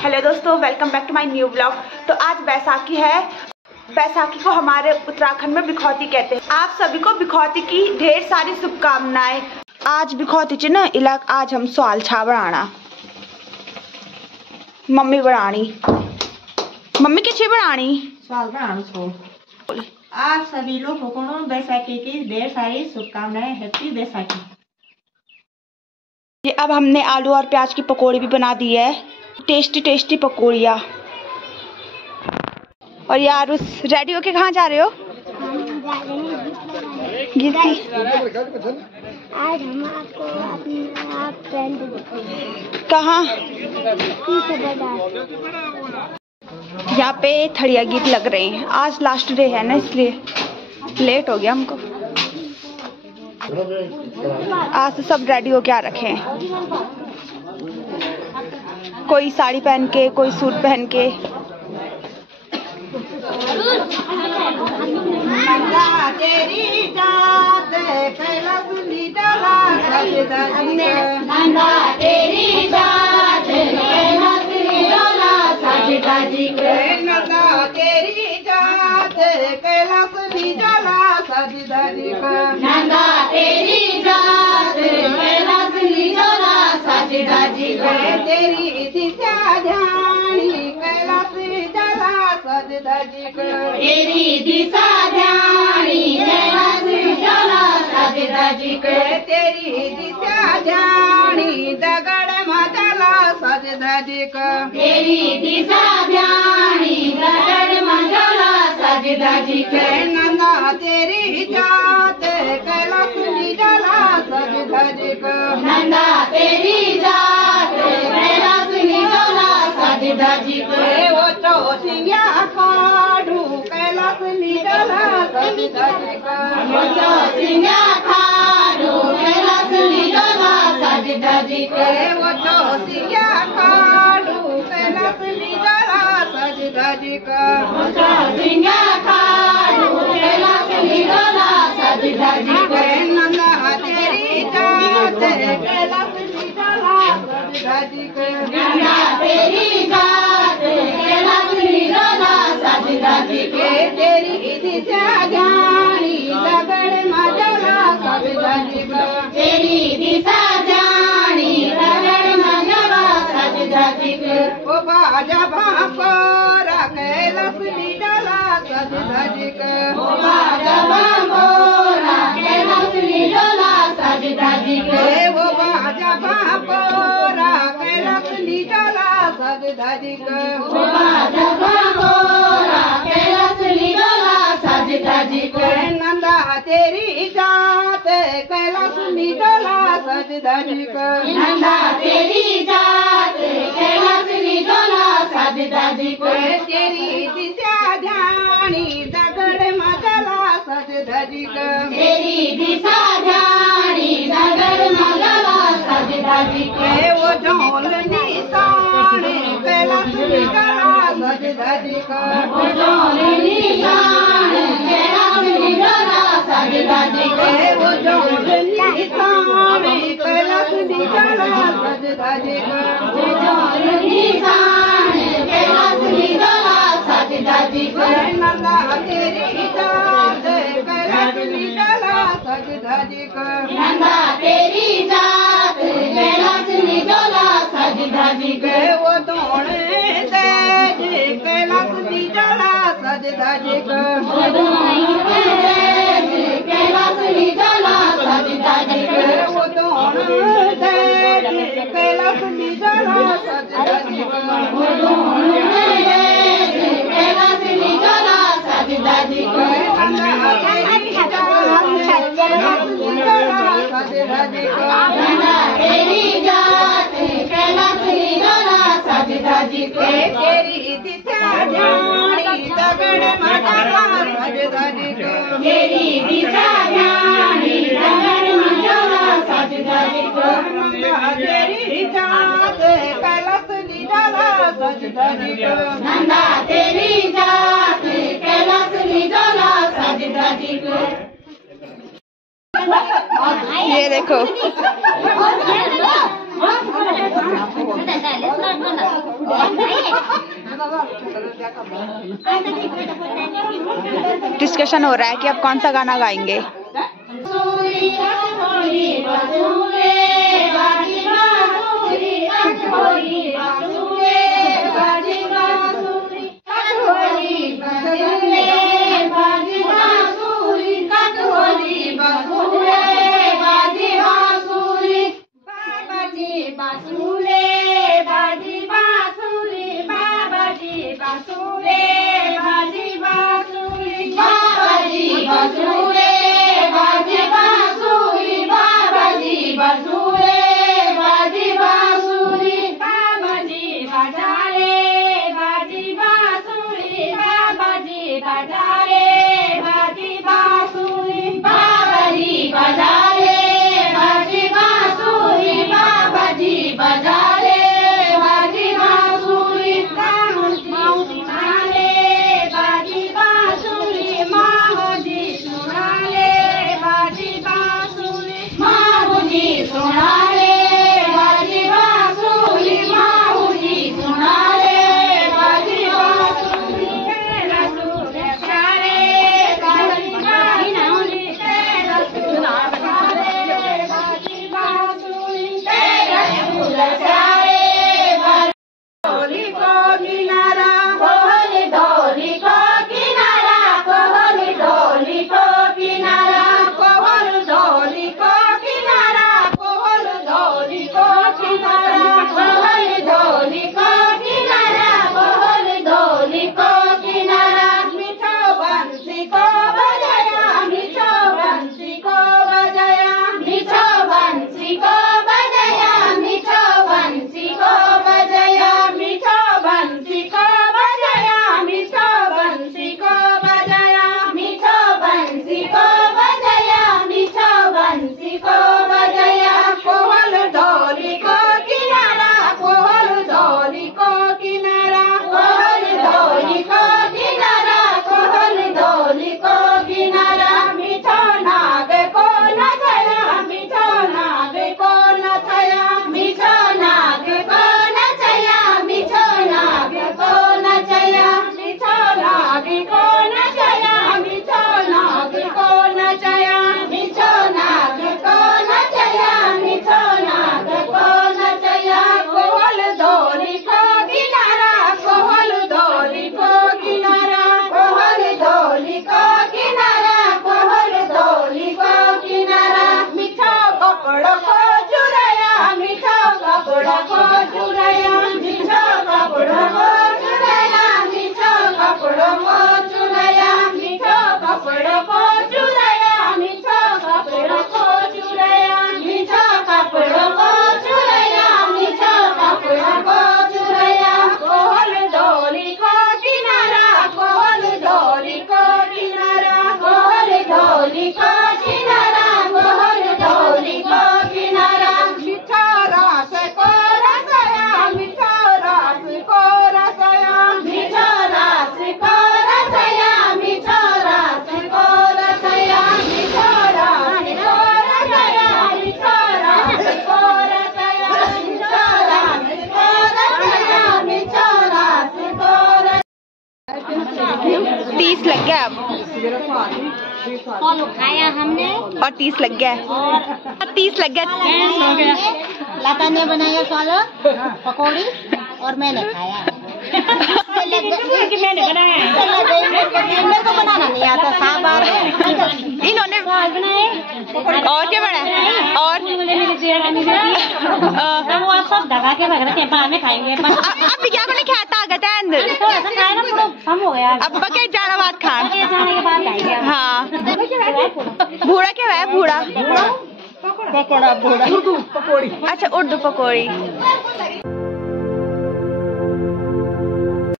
Hello दोस्तों, welcome back to my new blog. तो आज बैसाखी है। बैसाखी को हमारे उत्तराखंड में बिखौती कहते हैं। आप सभी को बिखौती की ढेर सारी शुभकामनाएं। आज बिखौती च ना इलाक आज हम स्वाल छा बनाना। मम्मी बनानी, मम्मी किसी बनानी स्वाल बनाना छोड़। आप सभी लोगों को बैसाखी की ढेर सारी शुभकामनाएं। हैप्पी बैसाखी। ये अब हमने आलू और प्याज की पकौड़ी भी बना दी है। टेस्टी टेस्टी पकौड़िया। और यार उस रेडी होके कहाँ जा रहे हो? आज हम आपको अपना फ्रेंड कहाँ? यहाँ पे थड़िया गीत लग रहे हैं। आज लास्ट डे है ना, इसलिए लेट हो गया हमको। आज तो सब रेडी होके आ रखे हैं। कोई साड़ी पहन के, कोई सूट पहन के। तेरी जात कैलाश लीडला तेरी जात कैलाश लीडला साजिदाजी नंदा तेरी जात कैलाश लीडला साजिदाजी नंदा तेरी जात कैलाश लीडला साजिदाजी तेरी दिशा ध्यानी कैलाश लीडला साजिदाजी तेरी दिशा ध्यानी कैलाश लीडला साजिदाजी तेरी दिशा ध्यानी दगड़ मचला साजिदाजी तेरी दिशा ध्यानी दगड़ मचला साजिदाजी नंदा तेरी जात कैलाश लीडला साजिदाजी नंदा तेरी जात कैलाश लीडला साजिदाजी वो चौसिया खाडू कैलाश लीडला साजिदाजी वो चौसिया खाडू कैलाश लीडला साजिदाजी वो चौसिया खाडू कैलाश लीडला साजिदाजी वो चौसिया खाडू कैलाश लीडला साजिदाजी नंदा तेरी जात कैलाश लीडला साजिदाजी नंदा तेरी जात कैलाश लीडला साजिदाजी तेरी दिशा ध्यानी दगड़ मचला साजिदाजी तेरी दिशा ध्यानी दगड़ मचला साजिदाजी ओ बाजा भांपोरा कैलाश लीडला साजिदाजी ओ बाजा भांपोरा कैलाश लीडला साजिदाजी ओ बाजा भांपोरा कैलाश लीडला साजिदाजी ओ बाजा भांपोरा कैलाश लीडला साजिदाजी नंदा तेरी जात कैलाश लीडला साजिदाजी नंदा तेरी जात कैलाश लीडला साजिदाजी तेरी दिशा ध्यानी दगड़ मचला साजिदाजी तेरी दिशा ध्यानी दगड़ मचला साजिदाजी वो झोल निशान कैलाश लीडला साजिदाजी वो झोल निशान कैलाश लीडला साजिदाजी वो झोल निशान कैलाश लीडला साजिदाजी वो झोल निशान कैलाश लीडला साजिदाजी नंदा तेरी जात कैलाश लीडला साजिदाजी नंदा तेरी जात कैलाश लीडला साजिदाजी वो दोणे तेज कैलाश लीडला साजिदाजी वो दोणे तेज कैलाश लीडला साजिदाजी वो दोणे तेज कैलाश लीडला साजिदाजी वो दोणे तेज कैलाश लीडला साजिदाजी नंदा तेरी जात कैलाश लीडला साजिदाजी तेरी दिशा ध्यानी दगड़ मचला साजिदाजी तेरी दिशा ध्यानी दगड़ मचला साजिदाजी तेरी जात कैलाश लीडला साजिदाजी नंदा तेरी जात कैलाश लीडला साजिदाजी ये देखो डिस्कशन हो रहा है कि अब कौन सा गाना गाएंगे। खाया हमने और 30 लग गया और 30 लग गया। लता ने बनाया सोलो पकौड़ी और मैंने खाया। मैंने बनाया मेरे को बनाना नहीं आता साहब। इन्होंने बनाए और क्या बनाया और वो आप सब दबा के रख रखे बाद में खाएंगे। अब क्या को नहीं खाता आ गया अंदर कम हो गया अब बकेट जाना बात खान जाने के बाद खाएंगे। हाँ भूड़ा क्या है भूड़ा पकौड़ा भूड़ा अच्छा उर्दू पकौड़ी।